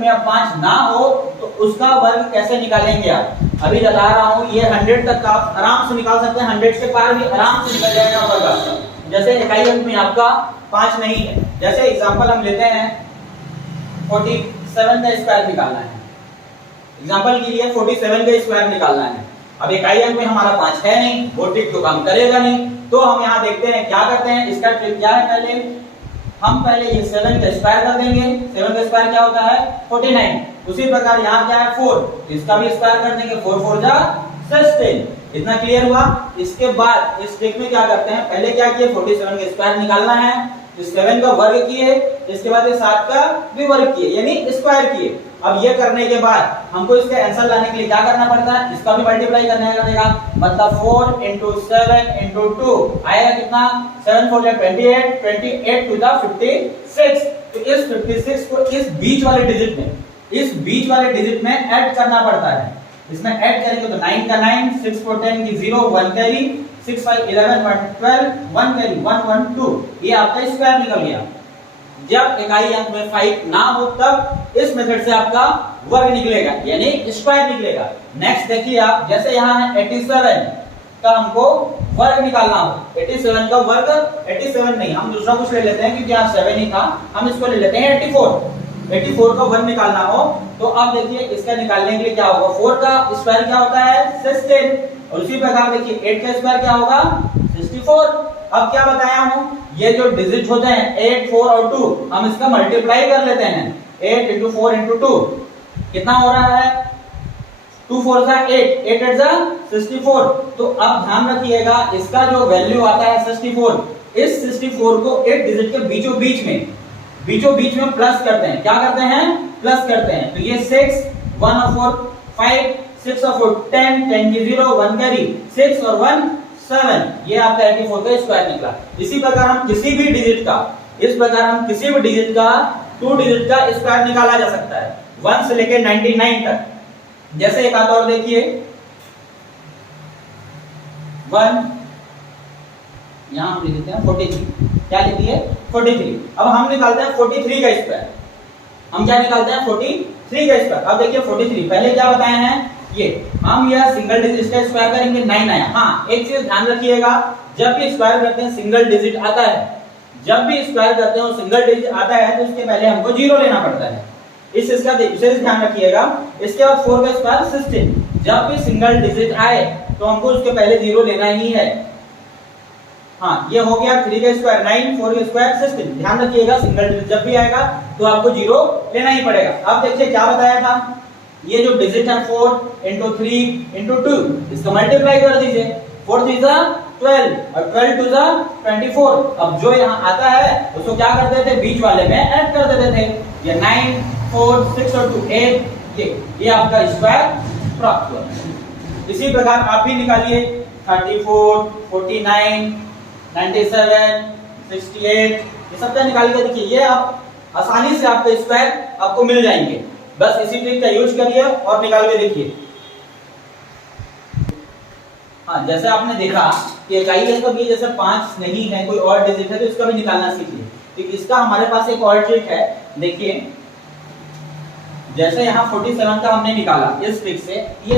में अब 5 ना हो तो उसका वर्ग कैसे निकालेंगे आप? अभी बता रहा हूँ, ये 100 तक आप आराम से निकाल सकते हैं, 100 के पार भी आराम से निकल जाएगा वर्ग आपका। जैसे इकाई अंक में आपका 5 नहीं है, जैसे एग्जांपल हम लेते हैं 47 का स्क्वायर निकालना है, एग्जांपल के लिए 47 का स्क्वायर निकालना है। अब इकाई अंक में हमारा 5 है नहीं, वो ट्रिक तो काम करेगा नहीं, तो हम यहाँ देखते हैं क्या करते हैं, इसका ट्रिक क्या है, पहले ये 7 का स्क्वायर कर देंगे। 7 का स्क्वायर क्या होता है 49। उसी प्रकार यहाँ क्या है 4, इसका भी स्क्वायर कर देंगे, 4 4 जा 16। इतना क्लियर हुआ। इसके बाद इस ट्रिक में क्या करते हैं, पहले क्या किए 47 का स्क्वायर निकालना है, इस 7 का वर्ग किए, इसके बाद 7 का भी वर्ग किए यानी स्क्वायर किए। अब ये करने के बाद हमको इसका आंसर लाने के लिए क्या करना पड़ता है, इसका भी मल्टीप्लाई करना पड़ेगा, मतलब 4 into 7 into 2 आएगा कितना, 7 4 जा 28, 28 2 जा 56। तो इस 56 को इस बीच वाले डिजिट में ऐड करना पड़ता है। इसमें ऐड करेंगे तो 9 का 9, 6 4 10 की 0, 1 कैरी, 6 5 11 1 12, 1 कैरी 1 1 2, ये आपका स्क्वायर निकल गया। जब इकाई अंक में 5 ना हो तब इस मेथड से आपका वर्ग निकलेगा यानी स्क्वायर निकलेगा। नेक्स्ट देखिए आप, जैसे यहाँ है 87 का हमको वर्ग निकालना हो, 87 का वर्ग 87 नहीं, हम दूसरा कुछ ले लेते हैं क्योंकि यहाँ 7 ही था, हम इसको ले लेते हैं 84 का वर्ग निकालना हो। तो अब देखिए इसका निकालने के लिए क्या होगा, 4 का स्क्वायर क्या होता है 16, और उसी प्रकार देखिए 8 का स्क्वायर क्या होगा 64। अब क्या बताया हूं, ये जो डिजिट होते हैं 8 4 और 2, हम इसका मल्टीप्लाई कर लेते हैं। 8 into 4 into 2 कितना हो रहा है, 2 4 जा 8, 8 8 जा 64। तो अब ध्यान रखिएगा इसका जो वैल्यू आता है 64, इस 64 को 8 डिजिट के बीचों बीच में प्लस करते हैं। क्या करते हैं, प्लस करते हैं। तो ये 6 1 और 4 5, 6 और 4 10, 10 की 0, 1 कैरी, 6 और 1 7, ये आपका 84 का स्क्वायर निकला। इसी प्रकार हम किसी भी डिजिट का 2 डिजिट का स्क्वायर निकाला जा सकता है 1 से लेकर 99 तक। जैसे एक और देखिए 1, यहां हम लिख देते हैं 43, क्या लिख दिए 43। अब हम निकालते हैं 43 का स्क्वायर, हम क्या निकालते हैं 43 का स्क्वायर। अब देखिए 43 पहले क्या बताए हैं, ये हम यह सिंगल डिजिट का स्क्वायर करेंगे 9 आया। हाँ एक चीज ध्यान रखिएगा, जब भी स्क्वायर करते हैं सिंगल डिजिट आता है, जब भी स्क्वायर करते हैं और सिंगल डिजिट आता है तो उसके पहले हमको 0 लेना पड़ता है, इसका विशेष ध्यान रखिएगा। इसके बाद 4 का स्क्वायर 16, जब भी सिंगल डिजिट आए तो हमको उसके पहले 0 लेना ही है। हाँ ये हो गया 3 का स्क्वायर 9, 4 का स्क्वायर 16। ध्यान रखिएगा सिंगल डिजिट जब भी आएगा तो आपको 0 लेना ही पड़ेगा। अब देखिए क्या बताया था, ये जो डिजिट है 4 into 3 into 2, इसका मल्टीप्लाई कर दीजिए, 4 3 जा 12 और 12 2 जा 24। अब जो यहाँ आता है उसको क्या करते थे, बीच वाले में ऐड कर देते थे। ये 9 4 6 और 2 8, ये आपका स्क्वायर प्राप्त हुआ। इसी प्रकार आप भी निकालिए 34 49 97 68, ये सब का निकाल के देखिए, ये आप आसानी से आपके स्क्वायर आपको मिल जाएंगे। बस इसी ट्रिक का यूज करिए और निकाल के देखिए। हाँ जैसे आपने देखा कि इकाई अंक भी जैसे 5 नहीं है, कोई और डिजिट है तो इसका भी निकालना सीखिए। तो इसका हमारे पास एक और ट्रिक है, देखिए जैसे यहाँ 47 का हमने निकाला इस ट्रिक से, ये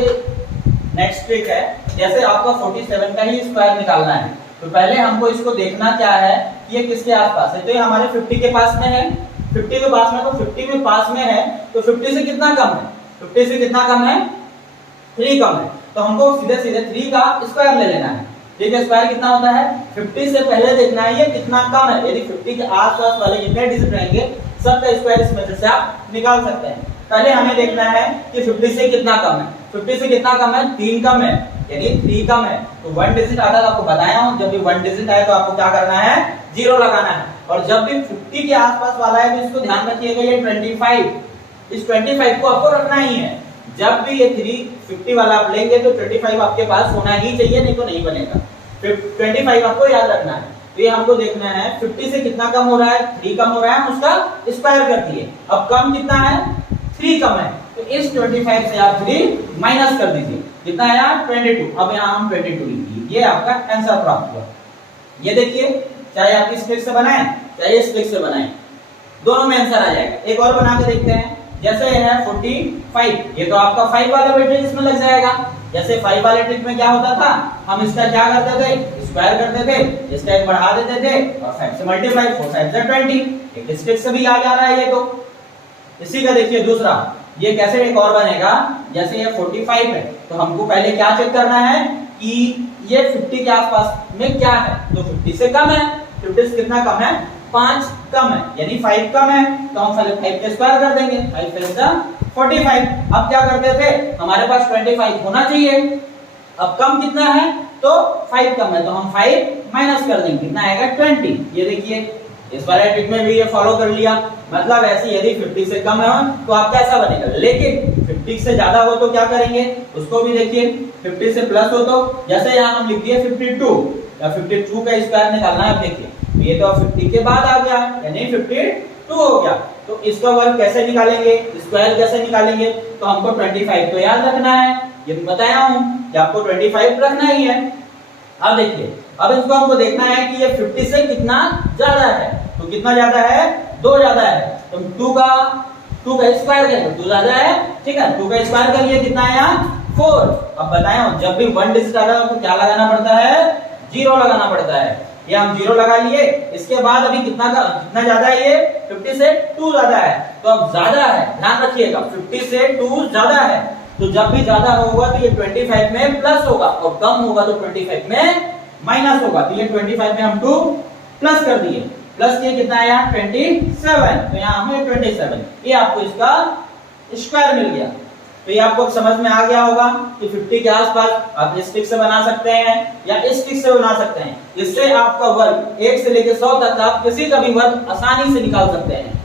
नेक्स्ट ट्रिक है। जैसे आपका 47 का ही स्क्वायर निकालना है तो पहले हमको इसको देखना क्या है कि ये किसके आसपास है। तो ये हमारे 50 के पास में है, 50 के पास में, तो 50 में पास में है तो 50 से कितना कम है, 50 से कितना कम है 3 कम है, तो हमको सीधे 3 का स्क्वायर ले लेना है। ठीक है, स्क्वायर कितना होता है 50 से पहले देखना है ये कितना कम है। यदि 50 के आसपास वाले जितने डिजिट रहेंगे सबका स्क्वायर इस मेथड से आप निकाल सकते हैं। पहले हमें देखना है कि 50 से कितना कम है, 50 से कितना कम है 3 कम है यानी 3 कम है। तो 1 डिजिट आता है, आपको बताया हूं जब भी 1 डिजिट आए तो आपको क्या करना है 0 लगाना है। और जब भी 50 के आसपास वाला है तो इसको ध्यान रखिएगा, ये 25, इस 25 को आपको रखना ही है। जब भी ये 350 वाला आप लेंगे तो 25 आपके पास होना ही चाहिए, नहीं तो नहीं बनेगा। 25 आपको याद रखना है। तो ये हमको देखना है 50 से कितना कम हो रहा है, 3 कम हो रहा है, उसका स्क्वायर कर दिए। अब कम कितना है 3 कम है, तो इस 25 से आप 3 माइनस कर दीजिए, कितना आया 22। अब यहाँ हम 22 लिखिए, ये आपका आंसर प्राप्त हुआ। ये देखिए, चाहे आप इस ट्रिक से बनाएं चाहे इस ट्रिक से बनाएं, दोनों में आंसर आ जाएगा। एक और बना के देखते हैं, जैसे है 45, ये तो आपका 5 वाला वेटेज इसमें लग जाएगा। जैसे 5 वाले ट्रिक में क्या होता था, हम इसका क्या करते थे, स्क्वायर करते थे, इसका एक बढ़ा देते थे और 5 से मल्टीप्लाई, 4 5 से 20, एक स्टिक से भी आ जा रहा है ये तो। इसी का देखिए दूसरा, ये कैसे एक और बनेगा, जैसे ये 45 है तो हमको पहले क्या चेक करना है कि ये 50 के आसपास में क्या है, तो 50 से कम है, 50 से कितना कम है, 5 कम है, यानी 5 कम है, तो हम पहले 5 का स्क्वायर कर देंगे, 5 5 जा 45। अब क्या करते थे, हमारे पास 25 होना चाहिए, अब कम कितना है, तो 5 कम है, तो हम 5 माइनस कर देंगे, कितना आएगा 20। ये देखिए इस वाले ट्रिक में भी ये फॉलो कर लिया, मतलब ऐसे यदि 50 से कम है तो आपका ऐसा बनेगा, लेकिन 50 से ज्यादा हो तो क्या करेंगे, उसको भी देखिए, 50 से प्लस हो तो जैसे यहाँ हम लिख दिए 52 या 52 का स्क्वायर निकालना है। अब देखिए ये तो 50 के बाद आ गया, यानी 52 हो गया, तो इसका वर्ग कैसे निकालेंगे, स्क्वायर कैसे निकालेंगे, तो हमको 25 तो याद रखना है, ये भी बताया हूं कि आपको 25 रखना ही है। अब देखिए, अब इसको हमको देखना है कि ये 50 से कितना ज्यादा है, तो कितना ज्यादा है, 2 ज्यादा है, तो 2 का स्क्वायर करेंगे, 2 ज्यादा है, ठीक है, 2 का स्क्वायर करिए, कितना है यहाँ 4। अब बताया हूं जब भी 1 डिजिट आता है तो क्या लगाना पड़ता है, 0 लगाना पड़ता है, ये हम 0 लगा लिए। इसके बाद अभी कितना ज्यादा है, ये 50 से 2 ज्यादा है, तो अब ज्यादा है, ध्यान रखिएगा 50 से 2 ज्यादा है, तो जब भी ज्यादा होगा तो ये 25 में प्लस होगा और कम होगा तो 25 में माइनस होगा, तो ये 25 में हम 2 प्लस कर दिए, प्लस किए कितना आया 27, तो यहाँ हमें 27, ये आपको इसका स्क्वायर मिल गया। तो ये आपको समझ में आ गया होगा कि 50 के आसपास आप इस ट्रिक से बना सकते हैं या इस ट्रिक से बना सकते हैं, इससे आपका वर्ग 1 से लेकर 100 तक आप किसी का भी वर्ग आसानी से निकाल सकते हैं।